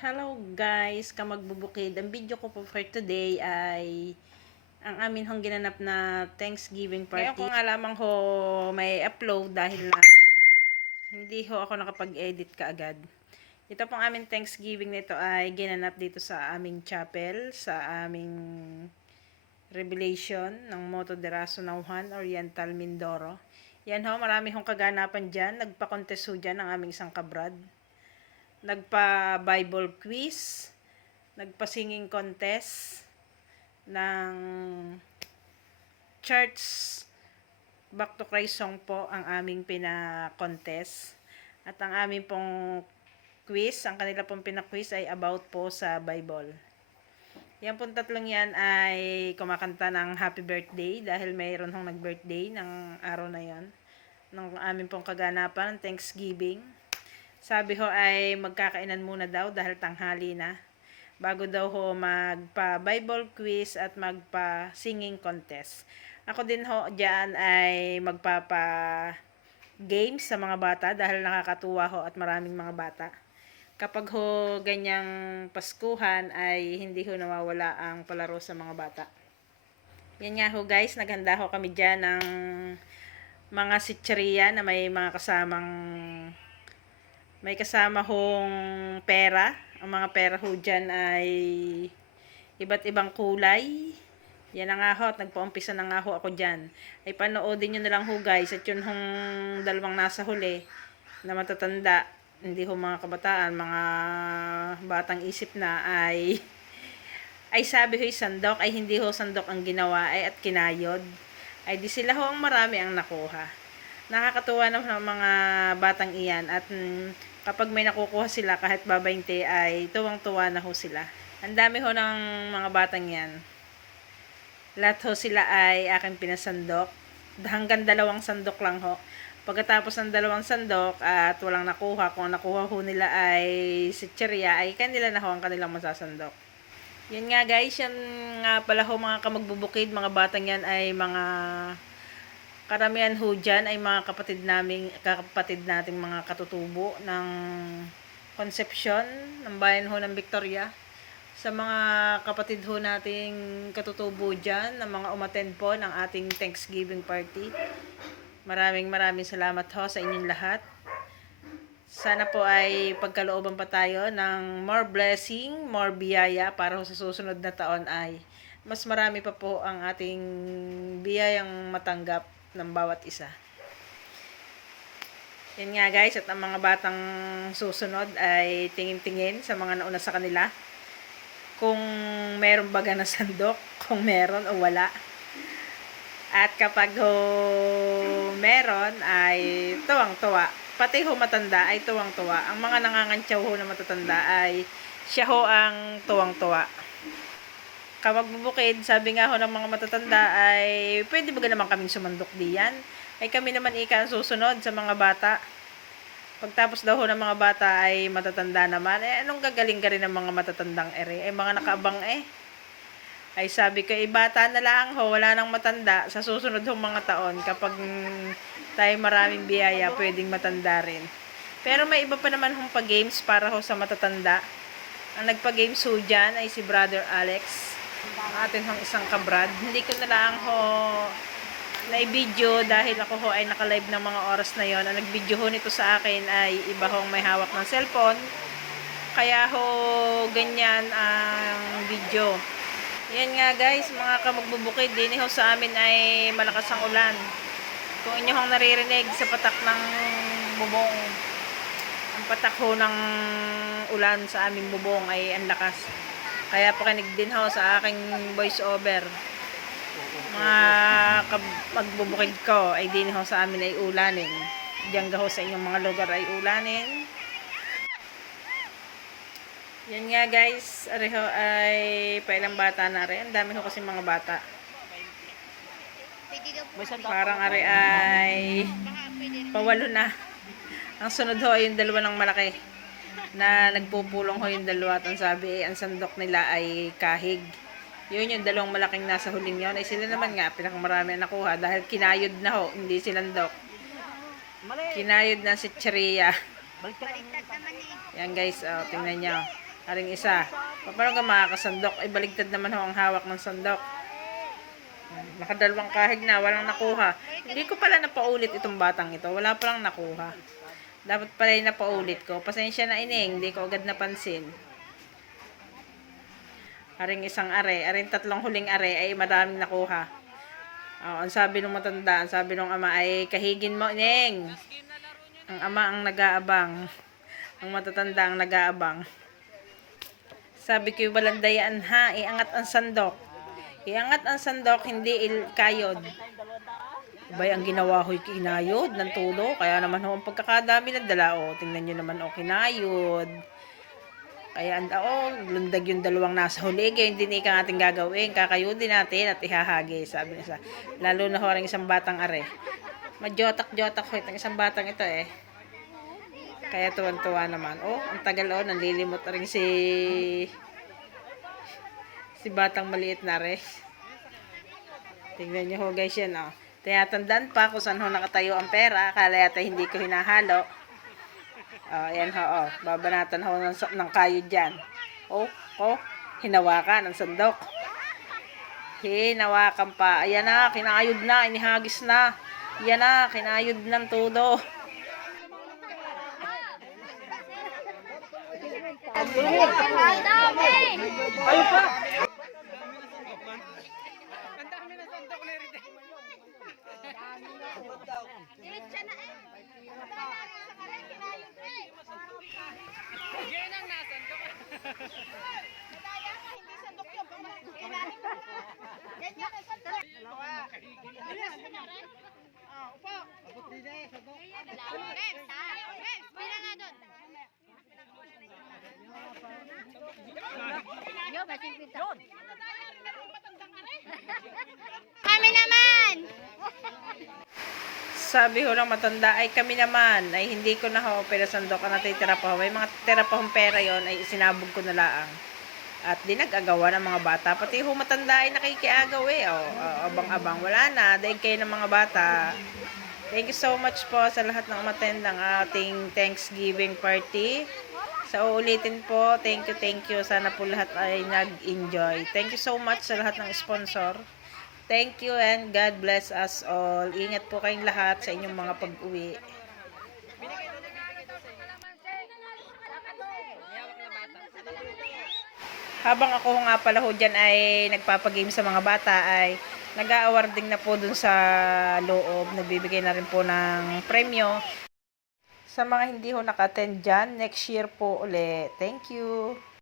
Hello guys, kamagbubukid. Ang video ko po for today ay ang amin hong ginanap na Thanksgiving party. Ngayon ko nga lamang ho may upload dahil na hindi ho ako nakapag-edit kaagad. Ito pong aming Thanksgiving nito ay ginanap dito sa aming chapel, sa aming Revelation ng Moto de Raso Nauhan, Oriental, Mindoro. Yan ho, marami hong kaganapan dyan. Nagpa-contest ho dyan ang aming isang kabrad. Nagpa-Bible quiz, nagpa-singing contest ng church Back to Christ song po ang aming pina-contest. At ang aming pong quiz, ang kanila pong pina-quiz ay about po sa Bible. Yan pong tatlong yan ay kumakanta ng happy birthday dahil mayroon hong nag-birthday ng araw na yan. Ng aming pong kaganapan, Thanksgiving. Sabi ho ay magkakainan muna daw dahil tanghali na. Bago daw ho magpa-Bible quiz at magpa-singing contest. Ako din ho dyan ay magpapa-games sa mga bata dahil nakakatuwa ho at maraming mga bata. Kapag ho ganyang Paskuhan ay hindi ho nawawala ang palaro sa mga bata. Yan nga ho guys, naghanda ho kami dyan ng mga sitseriya na may mga kasama hong pera. Ang mga pera ho dyan ay iba't ibang kulay. Yan na nga ho, at nagpa-umpisa na nga ho ako dyan. Ay panoodin nyo na lang ho guys, at yun hong dalawang nasa huli na matatanda, hindi ho mga kabataan, mga batang isip na ay sabi ho sandok, ay hindi ho sandok ang ginawa ay at kinayod. Ay di sila ho ang marami ang nakuha. Nakakatuwa naman ang mga batang iyan at kapag may nakukuha sila kahit ba-20 ay tuwang-tuwa na ho sila. Ang dami ho ng mga batang yan. Lahat ho sila ay aking pinasandok. Hanggang 2 sandok lang ho. Pagkatapos ng 2 sandok at walang nakuha, kung nakuha ho nila ay sitserya, ay kanila na ho ang kanilang masasandok. Yan nga guys, yan nga pala ho mga kamagbubukid, mga batang yan ay mga karamihan ho dyan ay mga kapatid nating mga katutubo ng Concepcion, ng bayan ho ng Victoria. Sa mga kapatid ho nating katutubo dyan, ng mga umattend po ng ating Thanksgiving party. Maraming salamat ho sa inyong lahat. Sana po ay pagkalooban pa tayo ng more blessing, more biyaya para ho sa susunod na taon ay mas marami pa po ang ating biyayang matanggap ng bawat isa. Yan nga guys, at ang mga batang susunod ay tingin-tingin sa mga nauna sa kanila. Kung meron baga na sandok, kung meron o wala. At kapag ho meron ay tuwang-tuwa. Pati ho matanda ay tuwang-tuwa. Ang mga nangangantyaw ho na matatanda ay siya ho ang tuwang-tuwa. Kamagbubukid, sabi nga ho ng mga matatanda ay pwede ba naman kaming sumandok diyan? Ay kami naman ika ang susunod sa mga bata. Pagtapos daw ho ng mga bata ay matatanda naman. Anong gagaling ka rin ng mga matatandang ere? Ay mga nakaabang Ay sabi ko, bata na lang ho, wala nang matanda. Sa susunod hong mga taon, kapag tayo maraming biyaya, pwedeng matanda rin. Pero may iba pa naman hong pa-games para ho sa matatanda. Ang nagpa-games ho dyan ay si Brother Alex. Ang atin hong isang kabrad. Hindi ko na lang ho na-video dahil ako ho ay naka-live ng mga oras na yon. Ang nag-video ho nito sa akin ay iba hong may hawak ng cellphone. Kaya ho ganyan ang video. Yan nga guys, mga kamagbubukid, din ho sa amin ay malakas ang ulan. Kung inyo hong naririnig sa patak ng bubong, ang patak ho ng ulan sa aming bubong ay ang lakas. Kaya pakinig din ho sa aking voice over. Mga magbubukid ko ay din ho sa amin ay ulanin. Diyan ho sa inyong mga lugar ay ulanin. Yan nga guys, areho ay pailang bata na rin. Ang dami ho kasi mga bata. Parang are ay pawalo na. Ang sunod ho ay yung 2 ng malaki na nagpupulong ho yung 2 at ang sabi ang sandok nila ay kahig. Yun yung 2 malaking nasa huling yun. Ay sila naman nga pinakamarami ang nakuha dahil kinayod na ho, hindi silandok. Kinayod na si Cheria. Yan guys, tingnan nyo. Aring isa. Paano ka makakasandok? Ay baligtad naman ho ang hawak ng sandok. Nakadalawang kahig na, walang nakuha. Hindi ko pala napaulit itong batang ito. Wala palang nakuha. Dapat pala yung napaulit ko. Pasensya na ining, hindi ko agad napansin. Aring isang are, aring tatlong huling are ay maraming nakuha. Oh, ang sabi ng matanda, ang sabi ng ama ay kahigin mo, ining. Ang ama ang nag-aabang. Ang matatanda ang nag-aabang. Sabi ko yung balandayaan ha, iangat ang sandok. Iangat ang sandok, hindi kayod. Bay, ang ginawa ho'y kinayod ng tulo. Kaya naman ho, ang pagkakadami ng dala, o. Tingnan nyo naman, o, kinayod. Kaya, lundag yung dalawang nasa huli. Kaya hindi na ikang ating gagawin. Kakayodin natin at ihahagi, sabi niya. Lalo na ho, ang isang batang are. Madyotak-jotak ho, itong isang batang ito eh. Kaya tuwan-tuwa naman. Oh, ang tagal nanlilimot rin si batang maliit na re. Tingnan nyo ho guys yan oh. Tinatandaan pa kung saan ho nakatayo ang pera. Akala yata hindi ko hinahalo. Oh, yan ho oh. Babanatan ho ng kayo dyan. Oh, hinawakan ang sandok. Hinawakan pa. Ayan na, kinayod na, inihagis na. Ayan na, kinayod ng todo. Ayun pa! Kami naman! Sabi ho ng matanda ay kami naman ay hindi ko na ho pero sandok na natitira pa ho. May mga tira pa hong pera yon ay isinabog ko na laang. At di nag-agawa ng mga bata. Pati ho matanda ay nakikiagaw eh. Abang-abang. Wala na. Dahil kayo ng mga bata. Thank you so much po sa lahat ng umattend ng ating Thanksgiving party. Sa uulitin po, thank you. Sana po lahat ay nag-enjoy. Thank you so much sa lahat ng sponsor. Thank you and God bless us all. Ingat po kayong lahat sa inyong mga pag-uwi. Habang ako nga pala ho dyan ay nagpapagame sa mga bata ay nag-a-awarding na po dun sa loob. Nagbibigay na rin po ng premyo. Sa mga hindi ho naka-attend dyan, next year po ulit. Thank you.